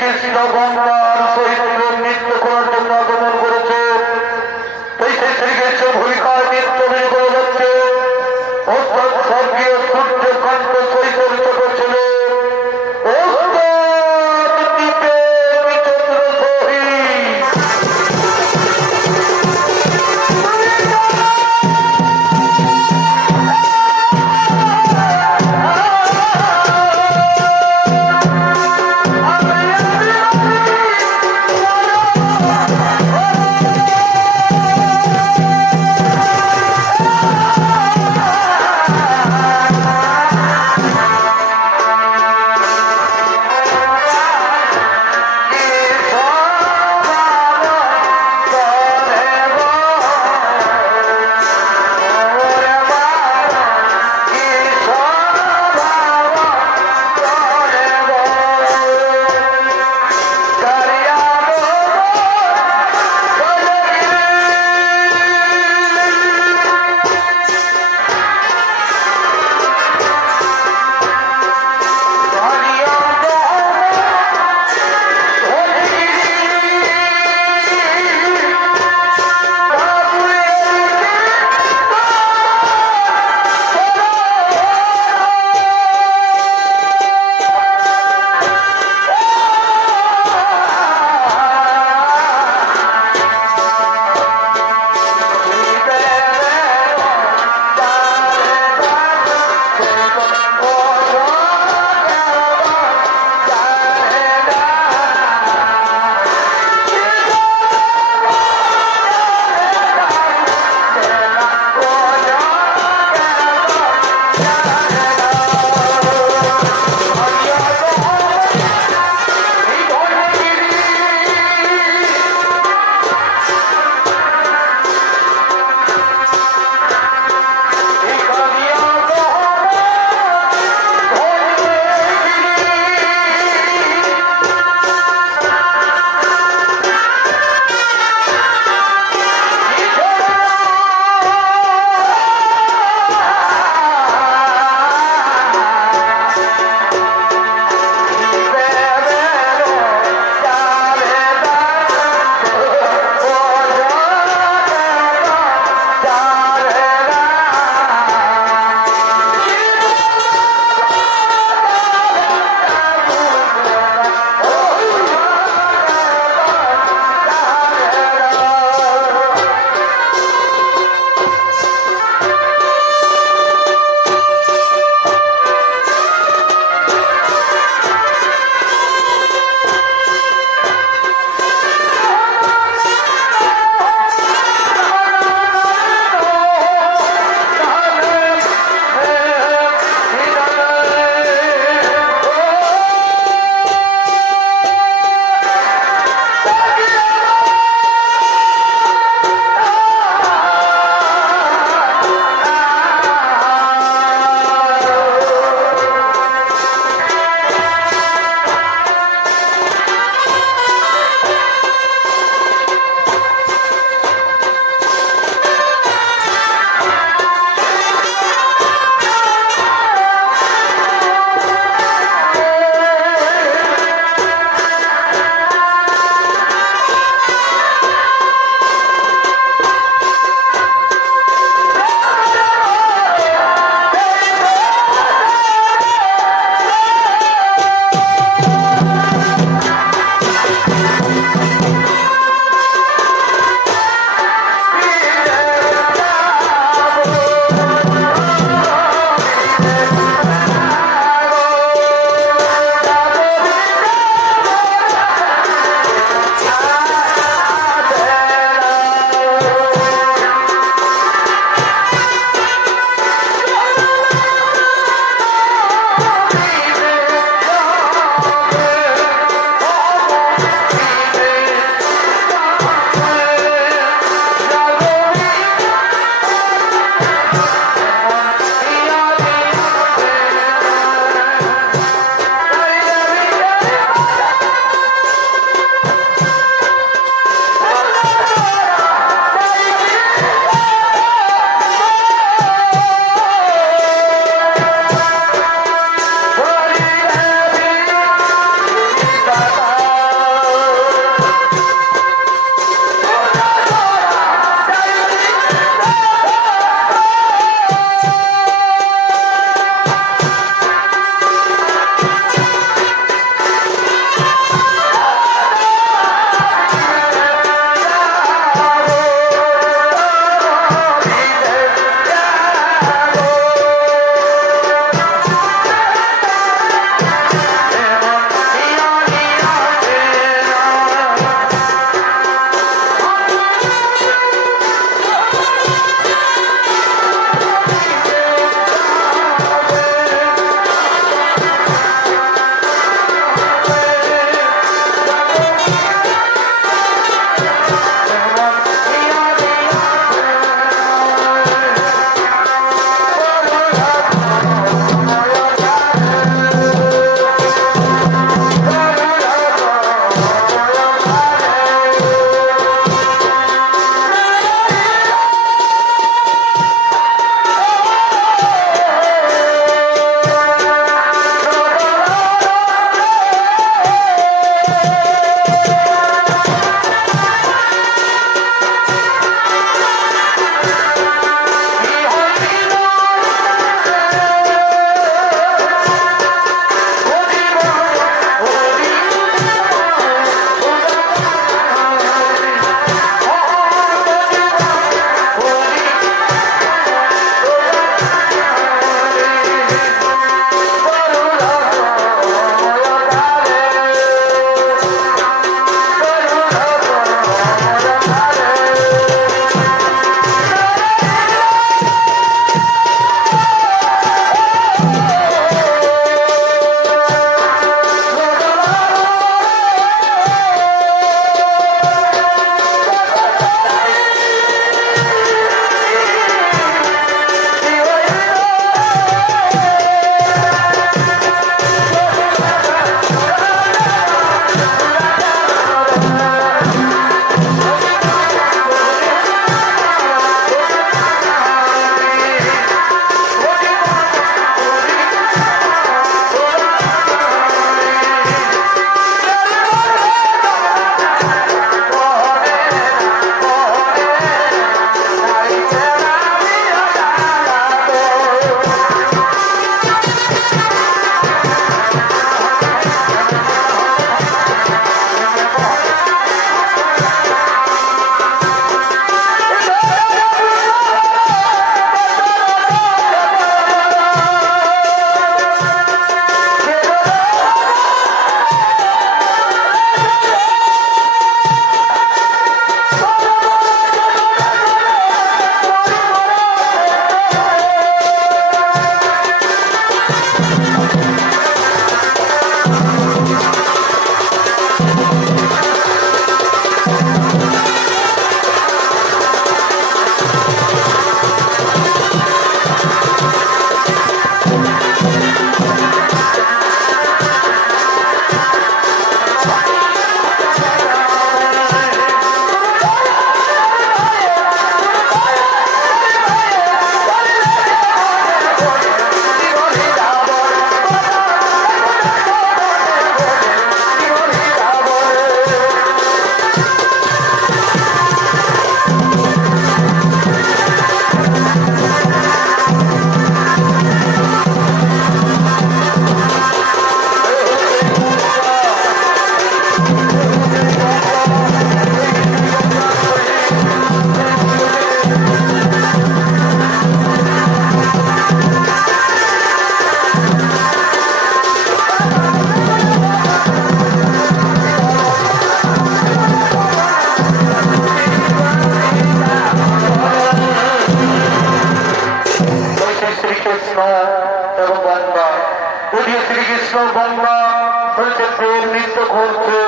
শ্রীকৃষ্ণ গঙ্গার সহিত নৃত্য করার জন্য আগমন করেছে। সেই শ্রীকৃষ্ণ ভূমিকায় নৃত্য করে যাচ্ছে অর্থাৎ স্বর্গীয় সূর্যকান্ত সৈতের ছোট ছেলে শ্রীকৃষ্ণ এবং গঙ্গা, দুটি শ্রীকৃষ্ণ গঙ্গা হচ্ছে প্রেম নৃত্য করছে।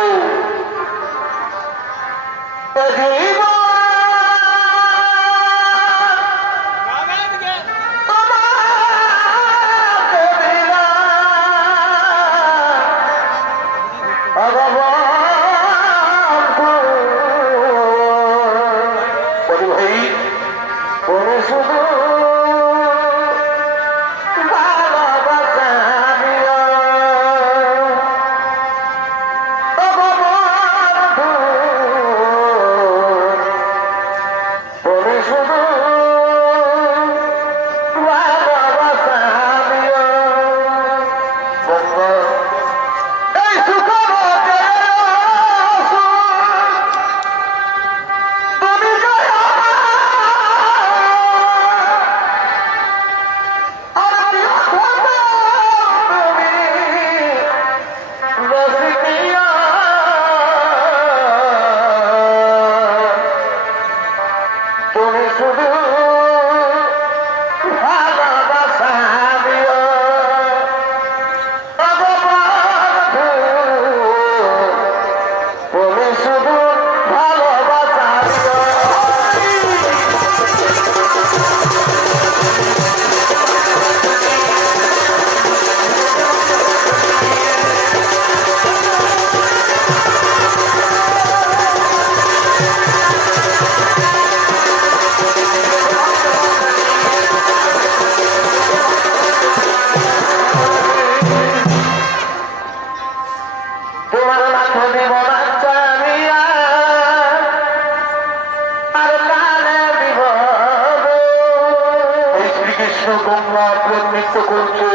গঙ্গা প্রেম নৃত্য করছে।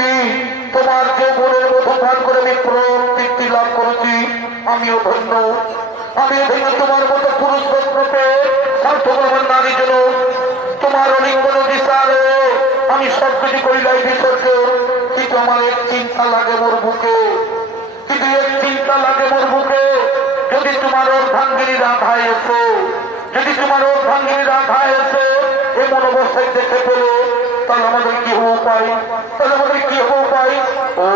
কি তোমার যে মনের মতো পান করে আমি তৃপ্তি লাভ করেছি, আমিও ধন্য। আমিও ধন্য তোমার মতো পুরুষ রূপে সার্থক আমার নারী জন্য তোমার অলিঙ্গন দিশারে আমি সব কিছু করিলাই বিসর্গ। কিন্তু আমার এক চিন্তা লাগে মোর বুকে, কিন্তু এক চিন্তা লাগে মোর বুকে, যদি তোমার অর্ধাঙ্গিনী রাধায় এসো, যদি তোমার অর্ধাঙ্গিনী রাধায় এসো এমন অবস্থায় দেখে পেলে, তাহলে আমাদের কি হবো পাই, তাহলে আমাদের কি হবো পাই। ও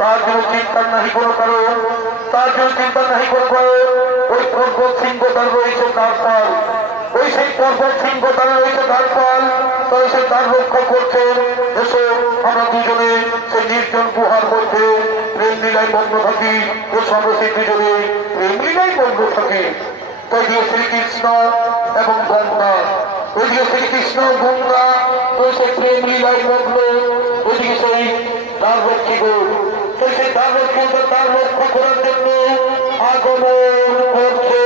তার জন্য চিন্তা নাহি কোনো কারণ, তার জন্য চিন্তা নাহি কোনো কারণ। ওই পর্বত সিংহ তার রয়েছে দ্বারপাল, ওই সেই পর্বত সিংহ তার রয়েছে দ্বারপাল, তাহলে সেই দ্বার রক্ষা করছেন। এসো আমরা দুজনে সেই নির্জন গুহার মধ্যে প্রেম লীলায় মগ্ন থাকি, ও সর্বশী দুজনে প্রেম লীলায় মগ্ন থাকে। তাই দিয়ে শ্রীকৃষ্ণ এবং গঙ্গা, ওইদিকে শ্রীকৃষ্ণ গঙ্গা ওই সেই প্রেম লীলায় মগ্ন, ওইদিকে সেই দ্বার রক্ষী গৌর, তো সেই দ্বার রক্ষী তার রক্ষা করার জন্য আগমন করছে।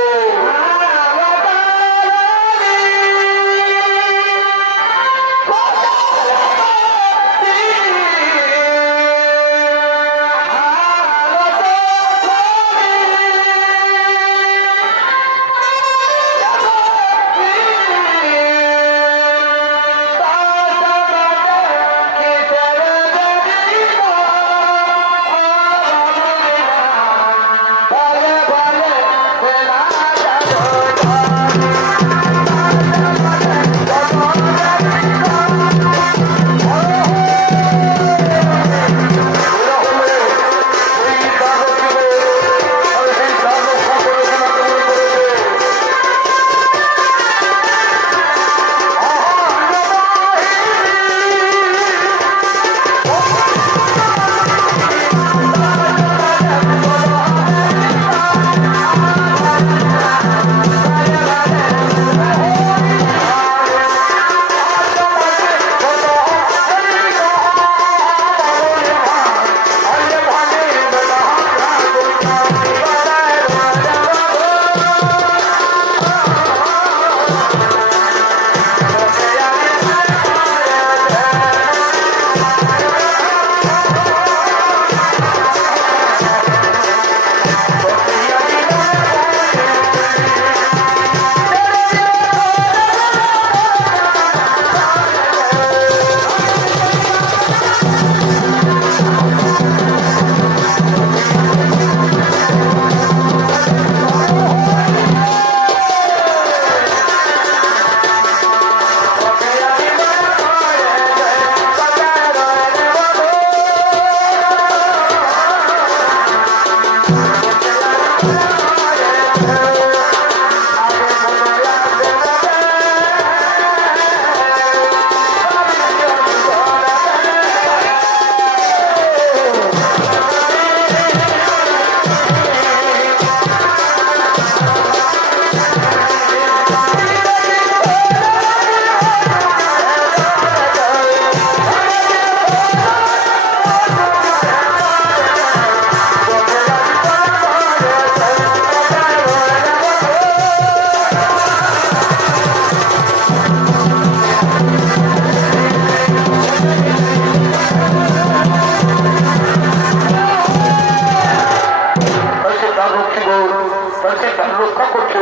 রক্ষা করছে।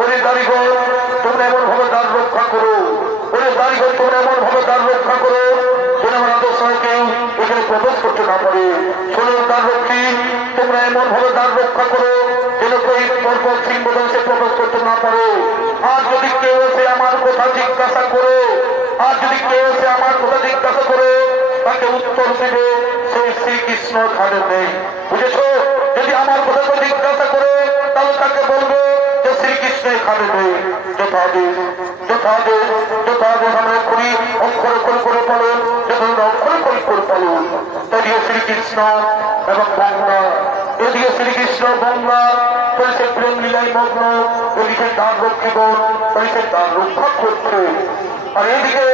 ওরে দাড়িগর তোমরা এমন ভাবে দ্বার রক্ষা করো, ওরে দাড়িগর তোমরা এমন ভাবে দ্বার রক্ষা করো যেন আমাদের সময় কেউ এখানে প্রবেশ করতে না পারে। শোনো দ্বার রক্ষী, তোমরা এমন ভাবে দ্বার রক্ষা করো যেন কেউ পর্বত সিংহ সে প্রবেশ করতে না পারে। আর যদি কেউ এসে আমার কথা জিজ্ঞাসা করে, আর যদি কেউ এসে আমার কথা জিজ্ঞাসা করে, তাকে উত্তর দেবে সেই শ্রীকৃষ্ণ এখানে নেই। বুঝেছ? যদি আমার কথা জিজ্ঞাসা করে তাহলে তাকে বলবে যে শ্রীকৃষ্ণ এখানে নেই। যথাদেশ যথাদেশ যথাদেশ আমরা করি অক্ষরে করে করে পালন, যতদিন অক্ষরে করে করে পালন। তাই শ্রীকৃষ্ণ এবং গঙ্গা, এদিকে শ্রীকৃষ্ণ গঙ্গা সে প্রেম লীলায় মগ্ন, ওদিকে দ্বার রক্ষীগণ সে দ্বার রক্ষা করছে। আর এদিকে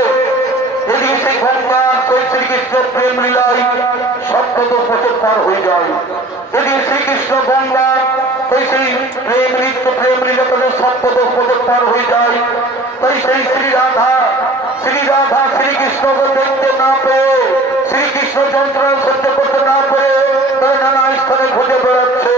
এদিকে সেই গঙ্গা ওই শ্রীকৃষ্ণ প্রেম লীলায় ৭০০ বছর পার হয়ে যায়। এদিকে শ্রীকৃষ্ণ গঙ্গা ওই সেই প্রেম লীলা ৭০০ বছর পার হয়ে যায়। তাই সেই শ্রীরাধা শ্রীকৃষ্ণকে দেখতে না পেয়ে, শ্রীকৃষ্ণ যন্ত্রণা সহ্য করতে না পেরে তারা নানা স্থানে খুঁজে বেড়াচ্ছে।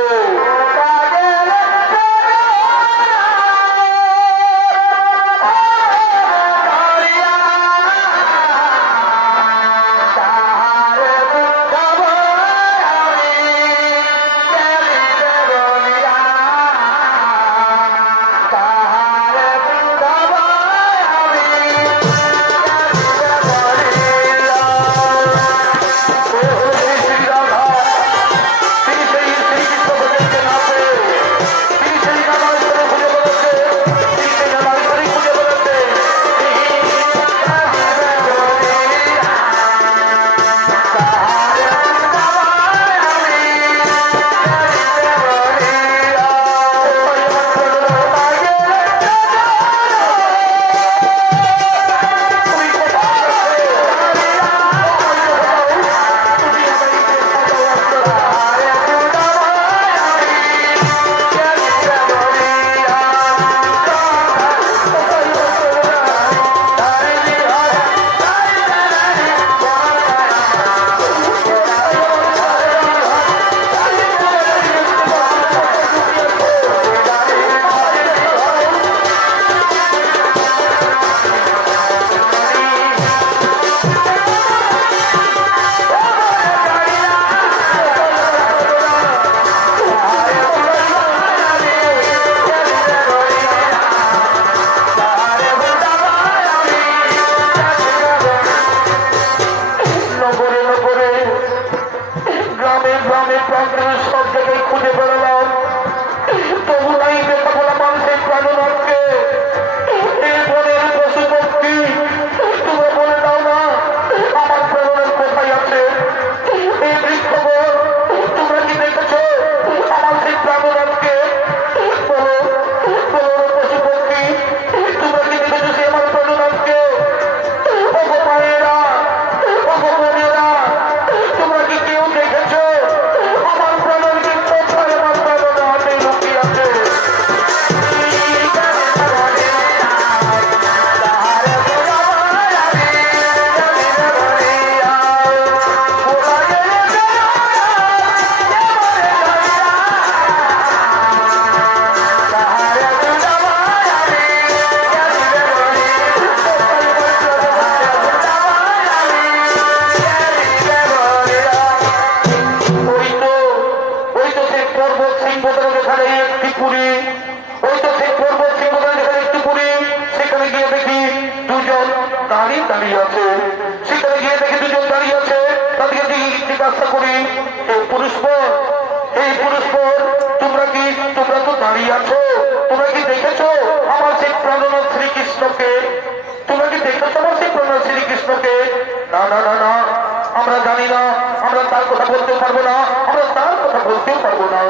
আমরা জানি না, আমরা তার কথা বলতে পারবো না, আমরা তার কথা বলতেও পারবো না।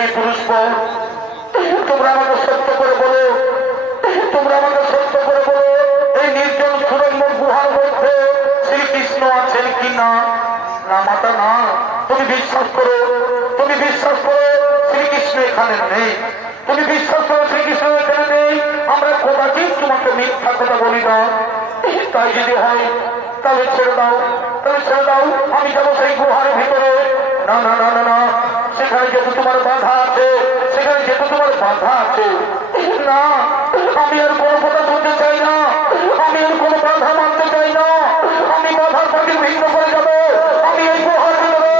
এই পুরুষ তোমরা আমাকে সত্য করে বলো, তোমরা আমাকে সত্য করে বলো, এই নির্জন সুরম্য গুহার মধ্যে শ্রীকৃষ্ণ আছেন কি না? না মাতা না, তুমি বিশ্বাস করো, তুমি বিশ্বাস করো শ্রীকৃষ্ণ এখানে নেই, তুমি বিশ্বাস করো শ্রীকৃষ্ণ এখানে নেই। আমরা কদাচিৎ তোমাকে মিথ্যা কথা বলি না। তাই যদি হয় তাহলে ছেড়ে দাও, তাহলে ছেড়ে দাও, আমি যাবো সেই গুহার ভিতরে। না না না না না, সেখানে যেহেতু তোমার বাধা আছে, সেখানে যেহেতু তোমার বাধা আছে, না আমি আর কোনো কথা শুনতে চাই না, আমি আর কোনো বাধা মানতে চাই না, আমি বাধার পাখি ভিন্ন করে যাবো, আমি এই গুহার ভিতরে।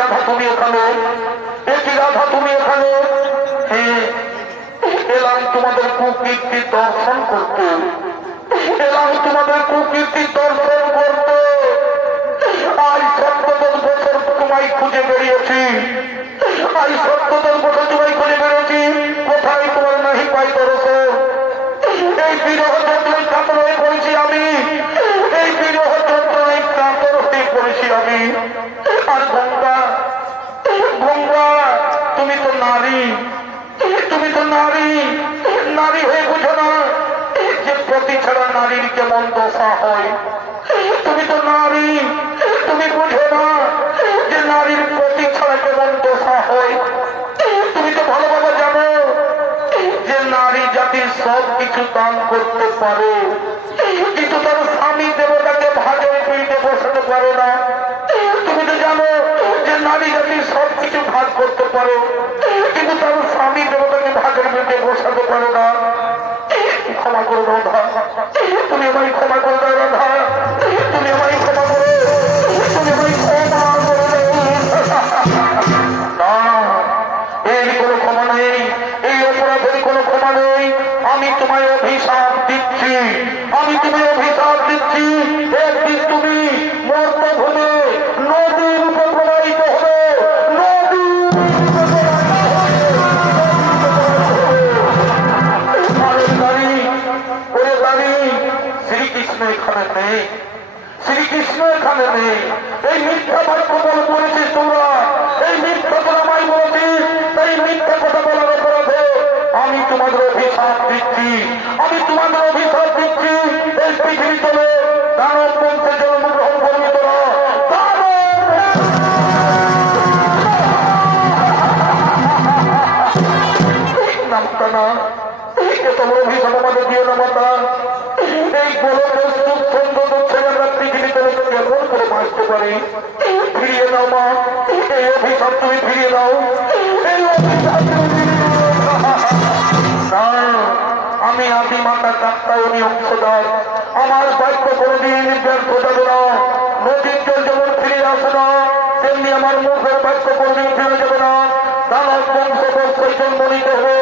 রাধা তুমি এখানে, একই রাধা তুমি এখানে। এলাম তোমাদের কুকীর্তি দর্শন করতে, এলাম তোমাদের কুকীর্তি দর্শন করতে। আজ ৭০ বছর তোমায় খুঁজে বেরিয়েছি, আজ ৭০ বছর তোমায় খুঁজে বেরিয়েছি, কোথায় তোমার নাহি পাই দর্শন। এই বিরহ যন্ত্রণায় কাতর হয়ে পড়েছি আমি, এই বিরহ যন্ত্রণায় কাতর হয়ে পড়েছি আমি। আর গঙ্গা, গঙ্গা তুমি তো নারী, তুমি তো নারী, নারী হয়ে বুঝো না যে প্রতি ছাড়া নারীর কেমন দশা হয়। তুমি তো নারী, তুমি তুমি বুঝো না যে নারীর প্রতি ছাড়া কেমন দশা হয়। তুমি তো ভালোভাবে জানো যে নারী জাতির সব কিছু দান করতে পারে, কিন্তু তার স্বামী দেবতাকে ভাগে পিঠে বসাতে পারে না। তুমি তো জানো যে নারী জাতির সব কিছু ভাগ করতে পারে, কিন্তু তার স্বামী দেবতাকে ভাগের পিঠে বসাতে পারে না। ক্ষমা করে রাধা, তুমি আমায় ক্ষমা করে দাও রাধা, তুমি আমায় ক্ষমা করে, তুমি আমায় ক্ষমা করে না, এর কোনো ক্ষমা নেই, এই অপরাধের কোনো ক্ষমা নেই। আমি তোমায় অভিশাপ দিচ্ছি, আমি তোমায় অভিশাপ দিচ্ছি। একদিন তুমি মর্তভূমে নদীর উপর প্রবাহিত হবে, শ্রীকৃষ্ণ এখানে নেই, শ্রীকৃষ্ণ এখানে নেই। এই মিথ্যা বাক্য বলে বলেছিস তোমরা, এই মিথ্যা করে আমায় বলেছিস, তাই মিথ্যা কথা বলার অপরাধে আমি তোমাদের অভিশাপ দিচ্ছি, আমি তোমাদের অভিশাপ দিচ্ছি। এই পৃথিবী চলে দানব বংশে জন্মগ্রহণ করবি তোরা, নামটা না তোমার অভিশাপ আমাদের দিও না মাতা। এই গোলকের সুখ সুন্দর ছেলে আমরা পৃথিবীতে কেমন করে বাঁচতে পারি? ফিরিয়ে দাও মা, এই অভিশাপ তুমি ফিরিয়ে দাও, এই অভিশাপ আমি আদি মাতা কাত্তায়নী অংশধর, আমার বাক্য কোনদিন ব্যর্থ যাবে না। নদীর জল যেমন ফিরে আসে না, তেমনি আমার মুখের বাক্য কোনদিন ফিরে যাবে না। দানব বংশ বংশের জন্ম নিতে হবে।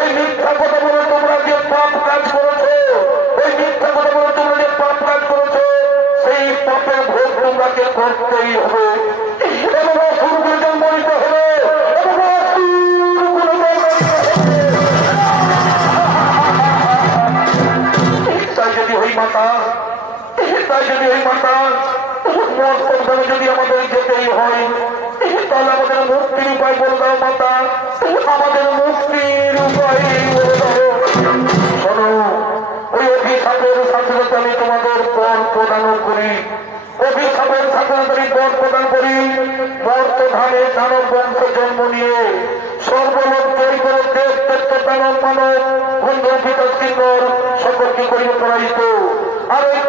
ওই মিথ্যা কথা বলে তোমরা যে পাপ কাজ করেছো, ওই মিথ্যা কথা বলে তোমরা যে পাপ কাজ করেছো, সেই পাপের ভোগ তোমরাকে করতেই হবে এবং অসুরকে জন্ম নিতে হবে এবং অসুরগুলো জন্ম নিতে হবে। তাই যদি ওই মাতা, তাই যদি ওই মাতা মর্তধামে যদি আমাদের যেতেই হয়, তাহলে আমাদের মুক্তির উপায় বলে দাও মাতা, আমাদের মুক্তির উপায় বলে দাও। শোনো, ওই অভিশাপের সাথে সাথে আমি তোমাদের বর প্রদান করি, অভিশাপের সাথে সাথে আমি বর প্রদান করি। মর্তধামে দানব বংশ জন্ম নিয়ে সর্বলোক জয় করে দেব দেব দানব মানব কুন্দ বিকাশ সিংহর সকলকে করিবে পরাজিত। আর ওই